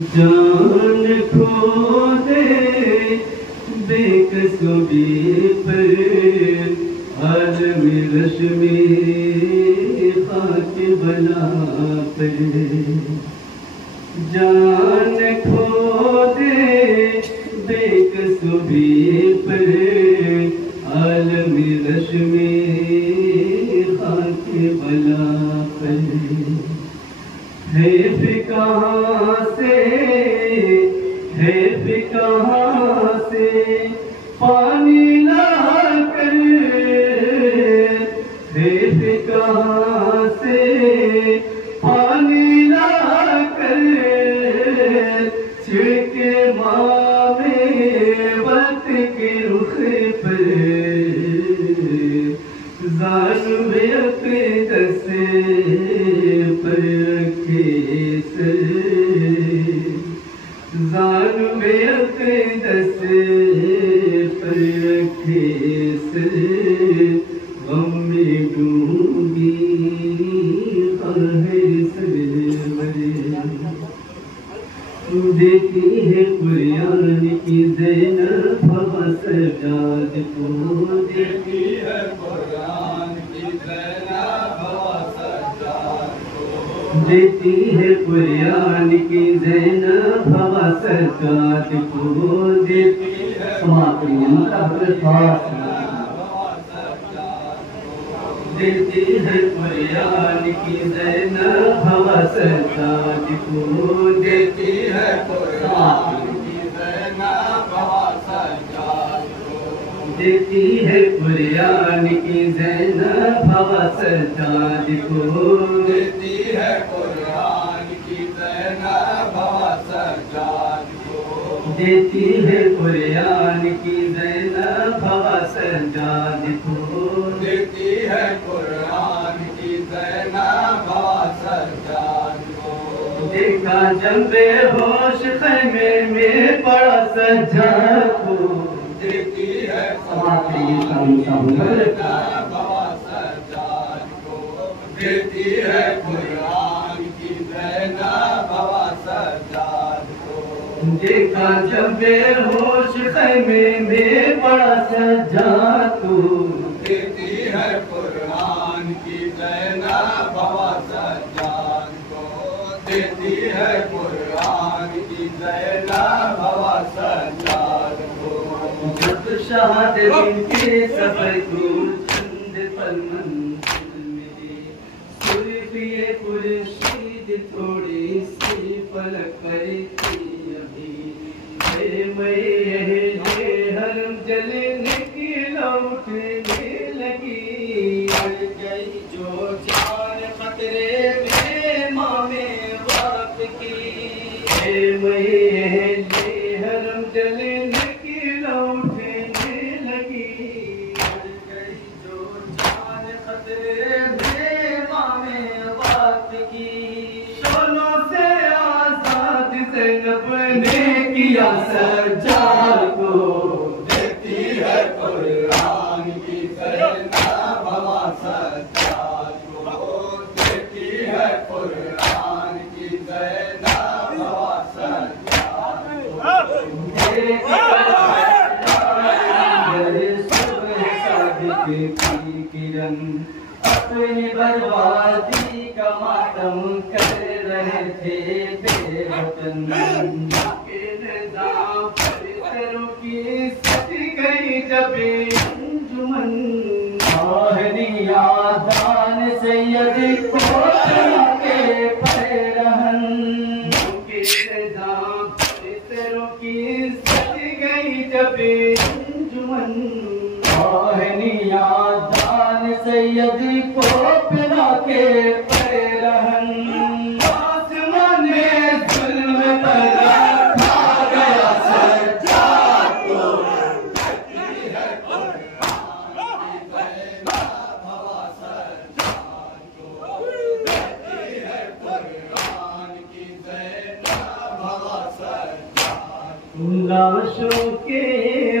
जान खो दे बेकसूरी पर आलम रश्मि खाक बना पर। जान खो दे बेकसूरी पर आलम रश्मि खाक बना पर। है कहाँ से पानी ला कर, है कहाँ से पानी ला कर छिड़के मामे वक्त के रुख पर। ज़ानुबे अक़ीदत पर रखे सर, ज़ानुबे अक़ीदत पर रखे सर। गम में डूबी है सरवर। देखी है कुरान की ज़ैनब हवा सजाद को, देखी है कुरान की ज़ैनब हवा सजाद को। देखी है कुरान की ज़ैनब हवा सजाद को। देखी है देखती है कुरान की ज़ैनब हवा सजाद को। देखती है कुरान की ज़ैनब हवा सजाद को। देखती है कुरान की ज़ैनब हवा सजाद को। देखती है कुरान की ज़ैनब हवा सजाद को। देखती है कुरान की ज़ैनब हवा सजाद को। देखती है कुरान की ज़ैनब हवा सजाद को। देखा जब बेहोश खैमे में पड़ा सज्जाद को। देखती है देखती है कुरान की ज़ैनब हवा सजाद को। देखा जब बेहोश खैमे में पड़ा सज्जाद को। देखती है कुरान की ज़ैनब हवा सजाद को। देखती है कुरान की ज़ैनब हवा सजाद को। जब शहादत के सफर को चंद पल मंजिल मिली, सुर्खिए खुर्शीद थोड़ी सी फलक पर थी अभी। हरम जलने की लौटने लगी, बढ़ गई जो जान खतरे में मामे वक्त की। हरम जलने की लौटने लगी, बढ़ गई जो जान खतरे में मामे वक्त की। शोलों से आजाद ज़ैनब ने किया सज्जाद को। देखती है कुरान की ज़ैनब हवा सजाद को। देखती है कुरान की ज़ैनब हवा सजाद को। की किरण अपनी बर्बादी का मातम कर रहे थे बेवतन। के निज़ाम पर सरों की सज गई जब अंजुमन। आहनिया दान सैयद को के पैरहन। के निज़ाम पर सरों की सज गई जब अंजुमन। आहनिया दान सैयद को पिला के पैरहन। आसमान में जुल्म पैदा खा गया सज्जाद को। देखती है कुरान की ज़ैनब हवा सजाद को। देखती है कुरान की ज़ैनब हवा सजाद को। लाशों के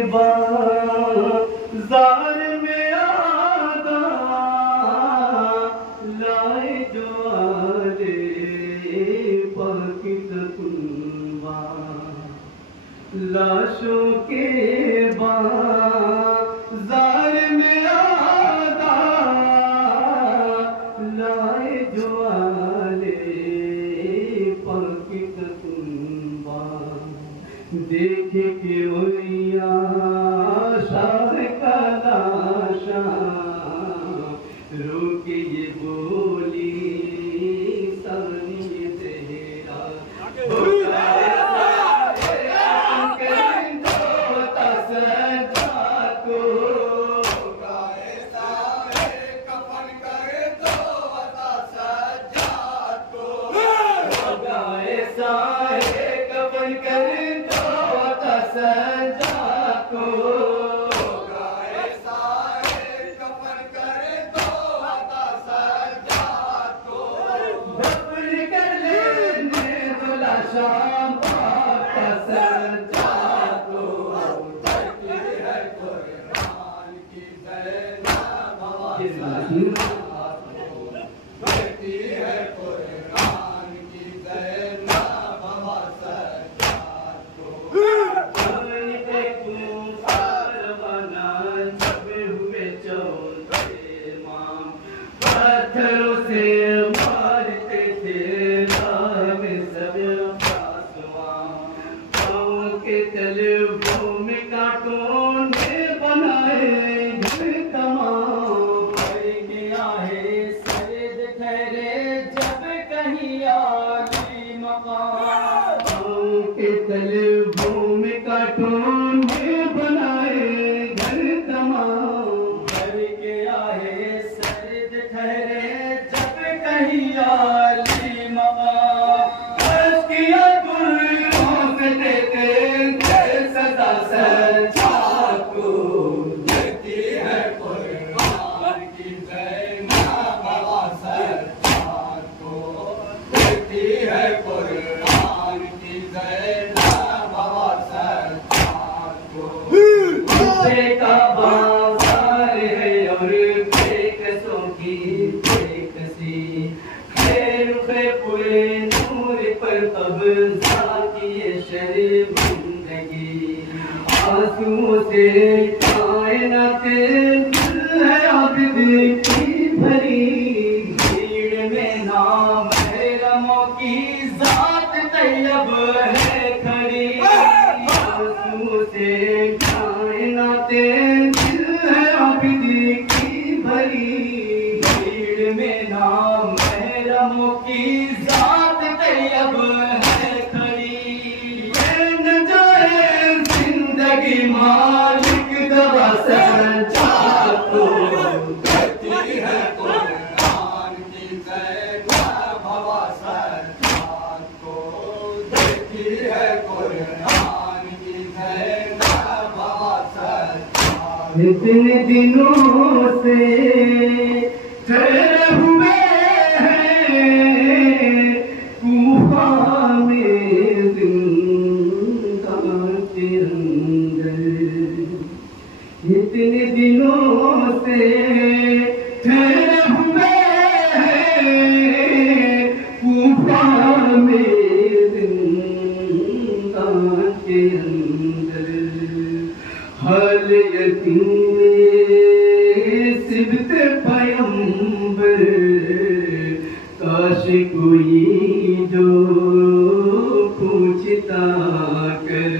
बाज़ार में आदा लाए जो आले पाक तकुन। लाशों के बाजार में आदा लाए जो आले पाके कतुम्बा देख के वैया शाह का लाशा रोके ये बोली सानी तेरा पत्थरों से मारते थे राम सब पाँव के तलवों में कांटों ने बनाए घर तमाम पर गया है सैद ठहरे जब कहीं आली मकाम पाँव के तलवों में कांटों ने बनाए घर तमाम पर गया है सैद ठहरे जब कहीं आली मकाम किया गुरुओं से देते थे सदा सजा को देती है कुरान की ज़ैनब बाबा सरकार को देती है कुरान की ज़ैनब बाबा सरकार को का बाजार है और बेकसों की बेकसी खैर पूरे नूर पर कब्जा किए शर्मिंदगी आंसुओं से कायनात है आबिद की भरी भीड़ में नाम महरमों की जात तैयब है खड़ी आंसुओं से कायनात है आबिद की भरी भीड़ में नाम महरमों की जात तैयब है खड़ी न जाए जिंदगी मालिक दवा सजा को देती है कुरान की ज़ैनब बाबा सरकार को देती है कुरान की ज़ैनब बाबा सरकार इतने दिनों से ठहरे हुए कूफा में जिंदा के अंदर इतने दिनों से ठहरे हुए कूफा में जिंदा के अंदर हल यकीन सिबत पैगंबर काश कोई जो पूछता कर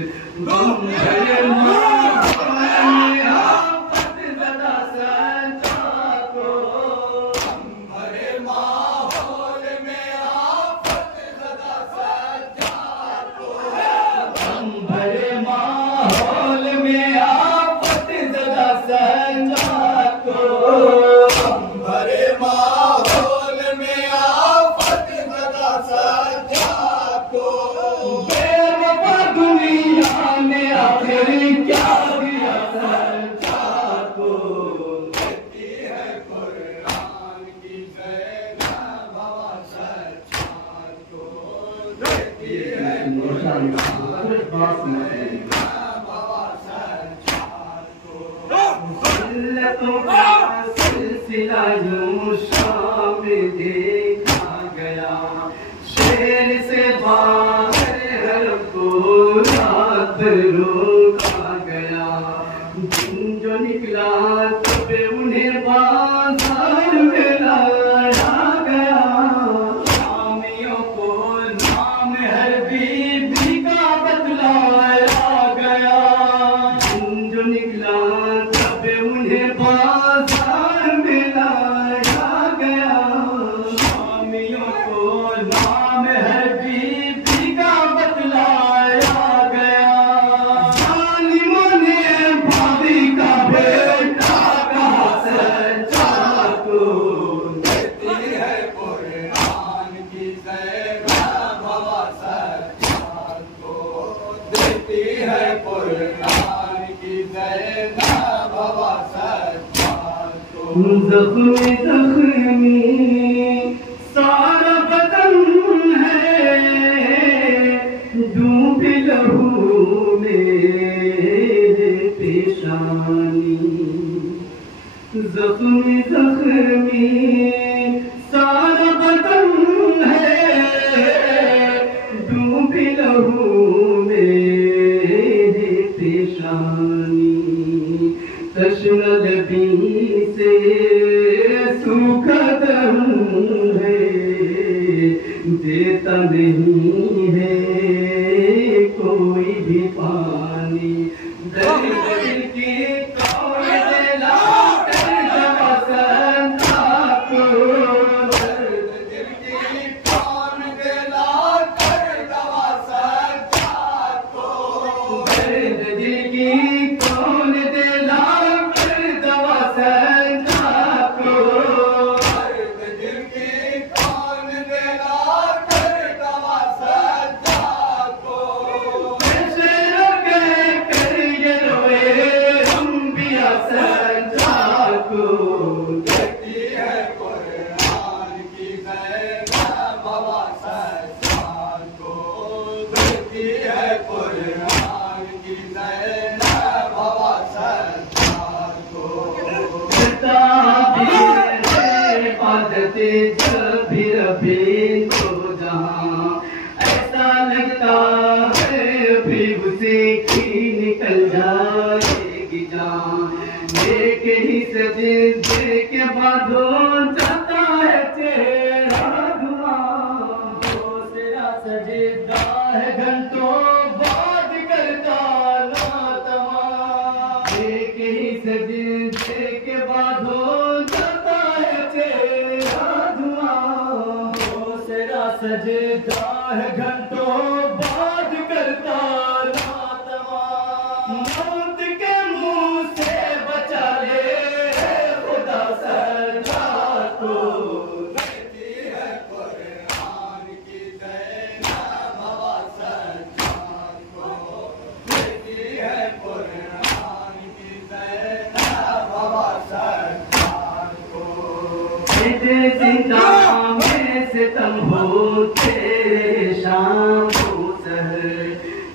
सिलसिला यूं शाम देखा गया शेर से बाहर हर को रात सब रोका गया। दिन जो निकला तब उन्हें बाजार में लाया गया। शामियों को नाम हर बीबी का बतलाया गया। दिन जो निकला तब उन्हें बाजार में लाया गया। शामियों को नाम हर बीबी का बतलाया गया। जालिमों ने भाभी का बेटा कहा सच्चा को। देती है कुरान की ज़ैनब हवा सच्चा को। देती है कुरान की ज़ैनब हवा सच्चा को। ज़ख्मी ज़ख्मी सारा बदन है, डूबी लहू मेरे पेशानी। ज़ख्मी ज़ख्मी सारा बदन है, डूबी लहू मेरे पेशानी। तश्न लबी से सूखा दम है, देता नहीं है कोई भी पानी। दर्द दिल की कौन दिला कर दवा संता को। दर्द दिल की कौन दिला कर दवा सच्चा को। दर्द दिल की कौन दिला कर दवा संता को। दर्द दिल की कौन दिला कर दवा सच्चा को। कैसे रोके कर ये रोए हम भी संता को। देती है कुरान की ज़ैनब हवा सच्चा को। देती है कुरान की ज़ैनब हवा सच्चा को। इबादते जब भी रबी तो जहाँ ऐसा लगता है अभी उसी की निकल जाएगी जान। लेके ही सजदे के बाद हो जाता है चेहरा धुआं। दूसरा सजदा है घंटों बाद करता नातवा। एक ही सजदे के बाद हो जाता है चेहरा धुआं। दूसरा सजदा है घंटों बाद करता नातवा। मौत के मुंह से बचा ले खुदा सजा को। देती है कुरान की ज़ैनब हवा सच्चा को। देती है कुरान की ज़ैनब हवा सच्चा को। तेरे जिंदा में सितम हो तेरे शाम को सहर।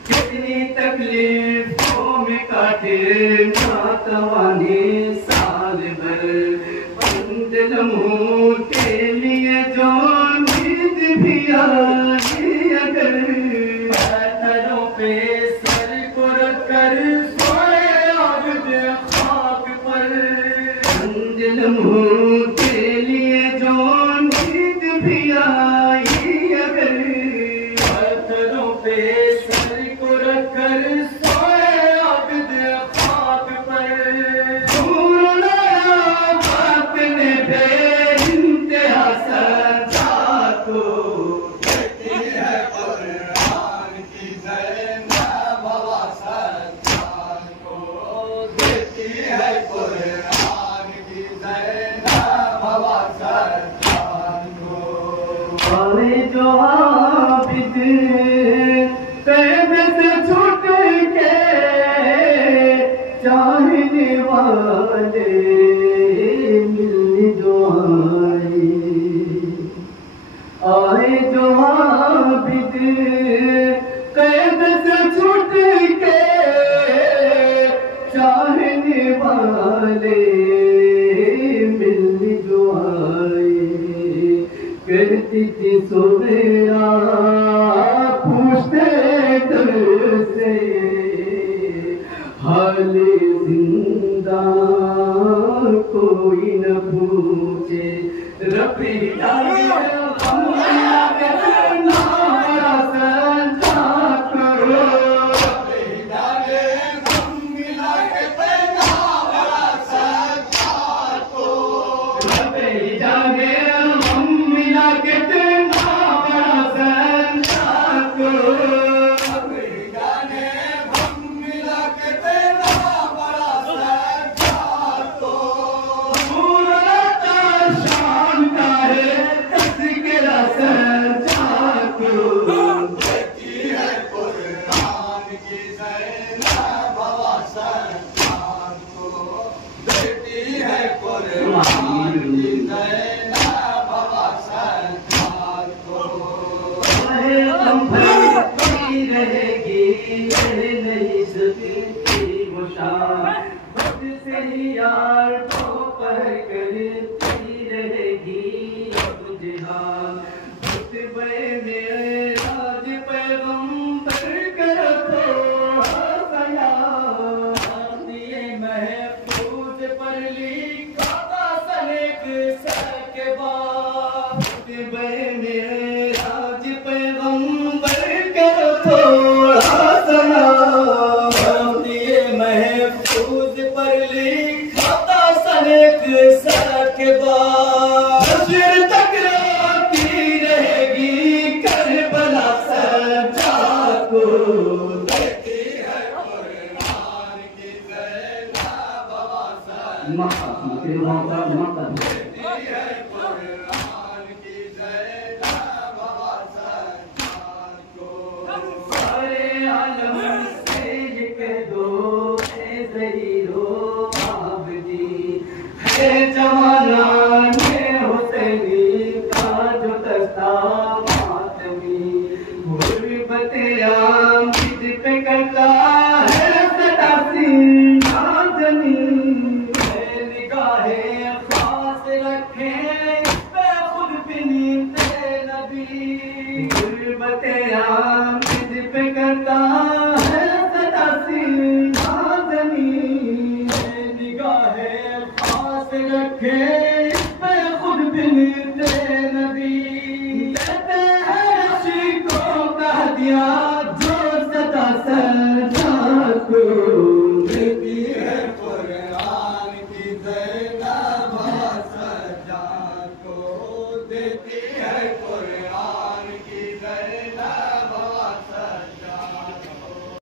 कितनी तकलीफों में काटे नातवाने साल भर। बंद लम्हों के लिए जो नींद भी आई अगर। पत्थरों पे सर को रख कर सोए आबिद खाक पर। बंद लम्हों के लिए जो नींद भी आई अगर। पत्थरों पे सर को रख कर सोए आबिद खाक पर। दूर लाया बात ने बेइंतहा सजा को। देती है कुरान की ज़ैनब हवा सच्चा को। देती है कुरान की ज़ैनब हवा सच्चा को। अरे जो आबिद कैद से छूट के चाहने वाले मिलने जो आए जो आबिद कैद से छूट के चाहने वाले मिलने जो आए। कहती थी सोया पूछते दर से वाले जिंदा कोई न पूछे रबी जाने हम मिला के तेरा बड़ा संजा करो रबी जाने हम मिला के तेरा बड़ा संजा को रबी जाने हम मिला के तेरा बड़ा संजा करो रबी जाने हम मिला के तेरा बड़ा संजा को देती है कुरान की ज़ैनब बाबा सरकार को देती है कुरान की ज़ैनब बाबा सरकार को रहेगी नहीं सकती वो शान खुद से ही यार तो पर करती रहेगी अब जिहान खुतबे में राज पैगंबर कर थोड़ा सया दिए महफूज पर लिखा था सनेक सके बाद खुतबे में राज पैगंबर कर थोड़ा सया दिए महफूज पर लिखा था सनेक सके बाद फिर टकराती रहेगी करबला सजा को देती है कुरान की ज़ैनब बाबा सरकार देती है कुरान की ज़ैनब बाबा सरकार को सारे आलम से ये कह दो ऐ ज़हीरो आबदी है जमाना में हुसैनी का जो दस्ता मातमी गुर्बत आम जिद पे करता